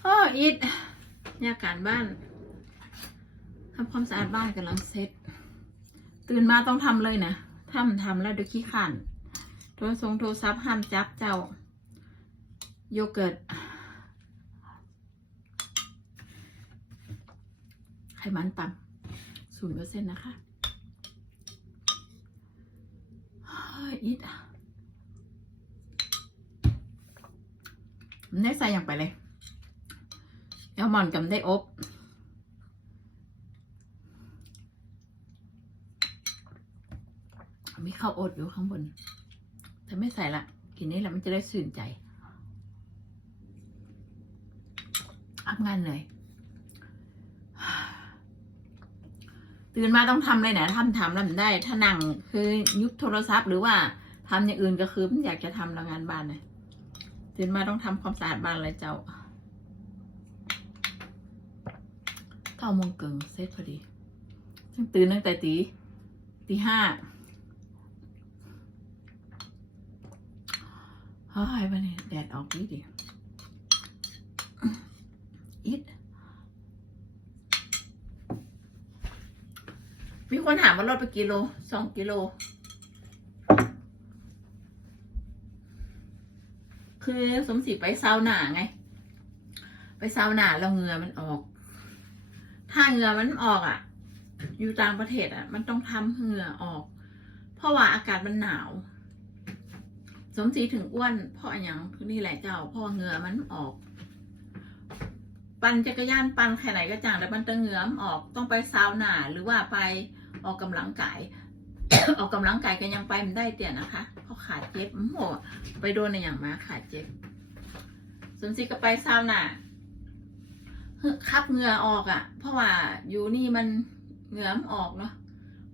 พ่ออิดเนี่ยการบ้านทำความสะอาดบ้านกำลังเซ็ตตื่นมาต้องทำเลยนะทำทำแล้วเดี๋ยวขี้ขันโทรศัพท์โทรศัพท์ห้ามจับเจ้า โยเกิร์ตไขมันต่ำศูนย์เปอร์เซ็นต์นะคะเฮ้ยอิดมันได้ใส่อย่างไปเลย แอลมอนกับได้อบมีข้าวอดอยู่ข้างบน แต่ไม่ใส่ละกินนี่แหละมันจะได้สื่นใจทำงานเหนื่อยตื่นมาต้องทำเลยนะทำทำแล้วมันได้ ถ้านั่งคือยุบโทรศัพท์หรือว่าทำอย่างอื่นก็คือมันอยากจะทำแล้วงานบ้านนะตื่นมาต้องทำความสะอาดบ้านเลยเจ้า เก้าโมงเกิงเสร็จพอดีตื่นตั้งแต่ตีตีห้าเฮ้ยวันนี้แดดออกดีดิอิดมีคนถามว่าลดไปกิโลสองกิโล คือสมศรีไปซาวนาไง ไปซาวนาแล้วเหงื่อมันออก ถ้าเหงื่อมันออกอะ อยู่ต่างประเทศอะ มันต้องทำเหงื่อออก เพราะว่าอากาศมันหนาว สมศรีถึงอ้วนเพราะอย่างนี่แหละเจ้าเพราะว่าเหงื่อมันออกปั่นจักรยานปั่นแค่ไหนก็จังแต่มันจะเหงื่อมออกต้องไปซาวน่าหรือว่าไปออกกำลังกายออกกำลังกายก็ยังไปมันได้เตี่ยนะคะเพราะขาเจ็บโอ้โหไปโดนในอย่างมาขาเจ็บสมศรีก็ไปซาวน่า คับเหงื่อออกอะ่ะ เพราะว่าอยู่นี่มันเหงื่อมออกเนาะ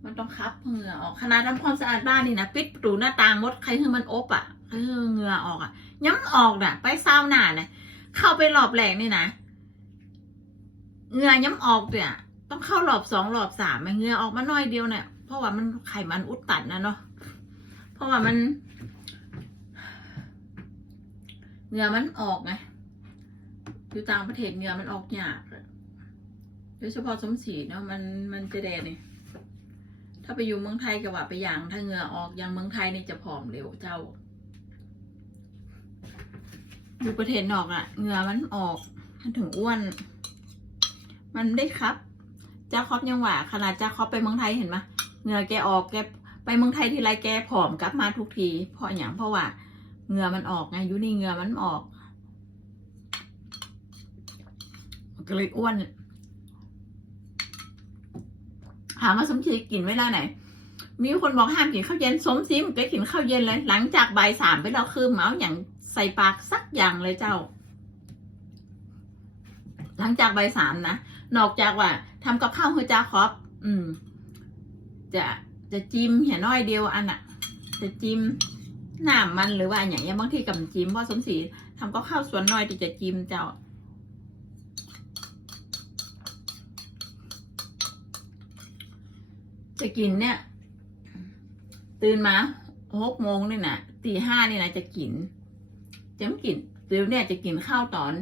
มันต้องคับเหงื่อออกขนาดทำความสะอาดบ้านนี่นะปิดประตูหน้าต่างมดใครคือมันอบอะ่ะใครคือเหงื่อออกอะ่ะย้ำออกน่ะ ไปซาวน่าน่ะเข้าไปรอบแรกนี่นะเหงื่อย้ำออกเนี่ยต้องเข้ารอบสองรอบสามเหงื่อออกมาน้อยเดียวเนี่ยเพราะว่ามันไขมันอุดตันนะเนาะเพราะว่ามันเหงื่อมันออกไง อยู่ต่างประเทศเหงื่อมันออกยากโดยเฉพาะสมศรีเนาะมันมันจะแดดนี่ถ้าไปอยู่เมืองไทยก็ว่าไปอย่างถ้าเหงื่อออกอย่างเมืองไทยนี่จะผอมเร็วเจ้า อยู่ประเทศนอกอะ่ะเหงื่อมันออกมันถึงอ้วน มันได้ครับจ้าครอบยังหว่าขนาดจ้าครอบไปเมืองไทยเห็นไหมเหงื่อแกออกแกไปเมืองไทยทีไรแกผอมกลับมาทุกที เพราะอย่างเพราะว่าเหงื่อมันออกไงอยู่นี่เหงื่อมันออกมัน ก็เลยอ้วนถามว่าสมศรีกินเวลาไหน มีคนบอกห้ามกินข้าวเย็นสมศรีมก็กินข้าวเย็นเลย หลังจากบ่ายสามไปแล้วคือเมาอย่างใส่ปากสักอย่างเลยเจ้า หลังจากบ่ายสามนะ นอกจากว่าทำกับข้าวเฮอจาครอบ อืม จะจะจิ้มเห็นน้อยเดียวอันอะจะจิ้มน้ำมันหรือว่าอย่างเงี้ยบางทีกับจิ้มเพราสมศรีทำกับข้าวสวนน้อยที่จะจิ้มเจ้า จะกินเนี่ย ตื่นมาหกโมงนี่นะตีห้านี่นะจะกินจะไม่กินเดี๋ยวเนี่ยจะกินข้าวตอน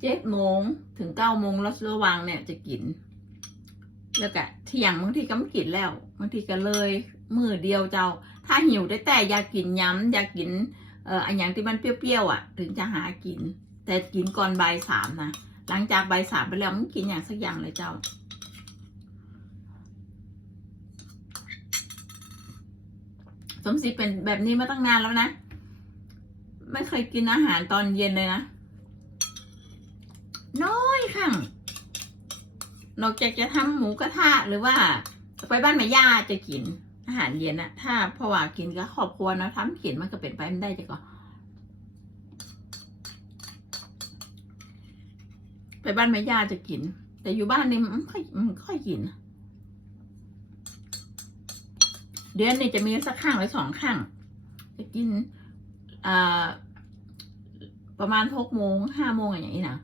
เจ็ดโมงถึงเก้าโมงแล้วระวังเนี่ยจะกิน แล้วก็เที่ยงบางทีก็ไม่กินแล้วบางทีก็เลยมือเดียวเจ้า ถ้าหิวได้แต่อยากกินย้ำอยากกินเอ่ออันอย่างที่มันเปรี้ยวๆอะ ถึงจะหากิน แต่กินก่อนบ่ายสามนะหลังจากบ่ายสามไปแล้วมันกินอย่างสักอย่างเลยเจ้า สมศรีเป็นแบบนี้มาตั้งนานแล้วนะ ไม่เคยกินอาหารตอนเย็นเลยนะ น้อยค่ะนอกจากจะทำหมูกระทะหรือว่า ไปบ้านแม่ย่าจะกิน อาหารเย็นอะถ้าพราะว่ากินกับครอบครัวนะทำกินมันก็เป็นไปไม่ได้จะก่อไปบ้านแม่ย่าจะกิน แต่อยู่บ้านนี่ไม่ค่อยไม่ค่อยกิน เดือนนี้จะมีสักข้างหรือสองข้าง จะกินประมาณหกโมงห้าโมงอย่างนี้นะ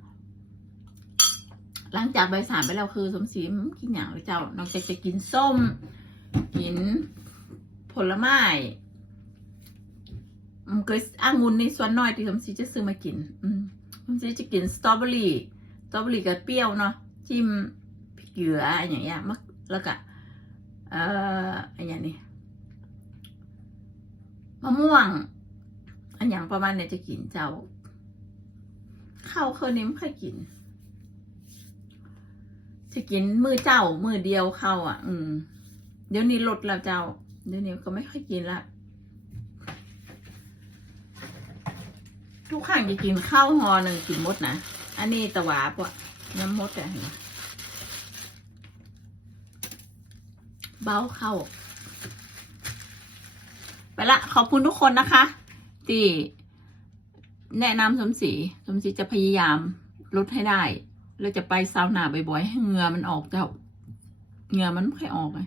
หลังจากใบสามไปแล้วคือสมศรีกินอย่างเลยเจ้านอกจากจะกินส้ม กินผลไม้อืมเคยอางุ่นในส่วนน้อยที่สมศรีจะซื้อมากิน อืมสมศรีจะกินสตรอเบอรี่สตรอเบอรี่กับเปรี้ยวเนาะจิ้มพริกเกลืออย่างเงี้ยมักแล้วก็เอ่ออันอย่างนี้ะม่วง อันอย่างประมาณเนี่ยจะกินเจ้าข้าวเคยนี้ม่ค่อยกิน จะกินมือเจ้ามือเดียวเข้าวอะ อืม เดี๋ยวนี้ลดแล้วเจ้า เดี๋ยวนี้ก็ไม่ค่อยกินละทุกครั้งจะกินข้าวหอหนึ่งกินมดนะ อันนี้ตะวาปะน้ำมดอะเห็นไหมเบ้าเข้า ไปละขอบคุณทุกคนนะคะ ที่แนะนำสมศรีสมศรีจะพยายามลดให้ได้แล้วจะไปซาวนาบ่อยๆ ให้เหงื่อมันออกเจ้าเหงื่อมันไม่ค่อยออกไง